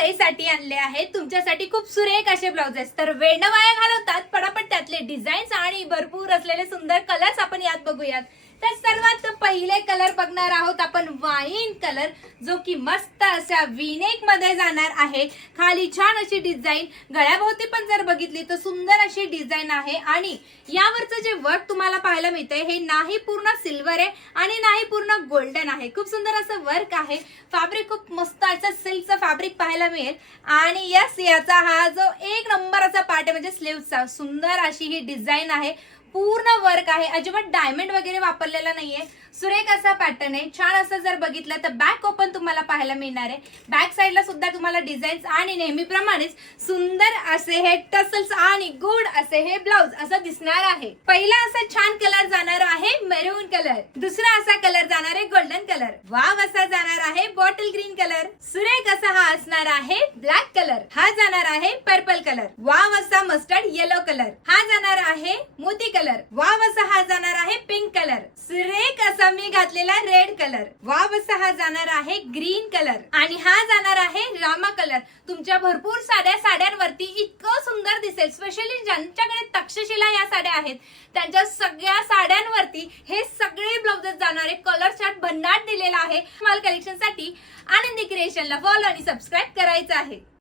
सराईसाठी आणले आहेत तुमच्यासाठी खूप सुरेख असे ब्लाउजेस। तर वेळ न वाया घालवतात पटापट त्यातले डिझाईन्स आणि भरपूर असलेले सुंदर कलर्स आपण यात बघूयात। तर सर्वात पहिले कलर बघणार आहोत आपण वाईन कलर, जो की मस्त अशा वी-नेक मध्ये जाणार आहे। खाली छान अशी डिझाईन, गळ्याभोवती पण जर बघितली तर सुंदर अशी डिझाईन आहे आणि यावरचं जे वर्क तुम्हाला पाहायला मिळतंय हे नाही पूर्ण सिल्वर आहे आणि नाही पूर्ण गोल्डन आहे। खूप सुंदर असं वर्क आहे। फॅब्रिक खूप मस्त असं सिल्कचं फॅब्रिक पाहायला मिळेल आणि यस, याचा हा जो एक नंबर असा पार्ट आहे म्हणजे स्लीव्हचा, सुंदर अशी ही डिझाईन आहे। पूर्ण वर्क आहे, अजिबात डायमंड वगैरे वापरलेला नाहीये। सुरेख असा पॅटर्न आहे। छान असं जर बघितलं तर बॅक ओपन तुम्हाला पाहायला मिळणार आहे। बॅक साइडला सुद्धा तुम्हाला डिझाईन्स आणि नेहमीप्रमाणेच सुंदर असे हे टसल्स आणि गुड असे हे ब्लाउज असं दिसणार आहे। पहिला असा छान कलर जाणार आहे मेरून कलर, दुसरा असा कलर जाणार आहे गोल्डन कलर, वाव असा जाणार आहे बॉटल ग्रीन कलर, सुरेख असा हा असणार आहे ब्लॅक कलर, हा जाणार आहे पर्पल कलर, वाव असा मस्टर्ड येलो कलर, हा जाणार आहे मोती कलर, वाव असा हा जाणार आहे पिंक कलर, सुरेख असा मी घातलेला रेड कलर, वाव असा हा जाणार आहे ग्रीन कलर आणि हा जाणार आहे रामा कलर। तुमच्या भरपूर साड्यांवरती इतकं सुंदर दिसेल, स्पेशली ज्यांच्याकडे तक्षशिला या साड्या आहेत त्यांच्या सगळ्या साड्यांवरती हे सगळे ब्लाउजेस जाणारे कलर चार्ट भन्नाट दिलेला आहे। स्मॉल कलेक्शन साठी आनंदी क्रिएशनला फॉलो आणि सबस्क्राइब करायचं आहे।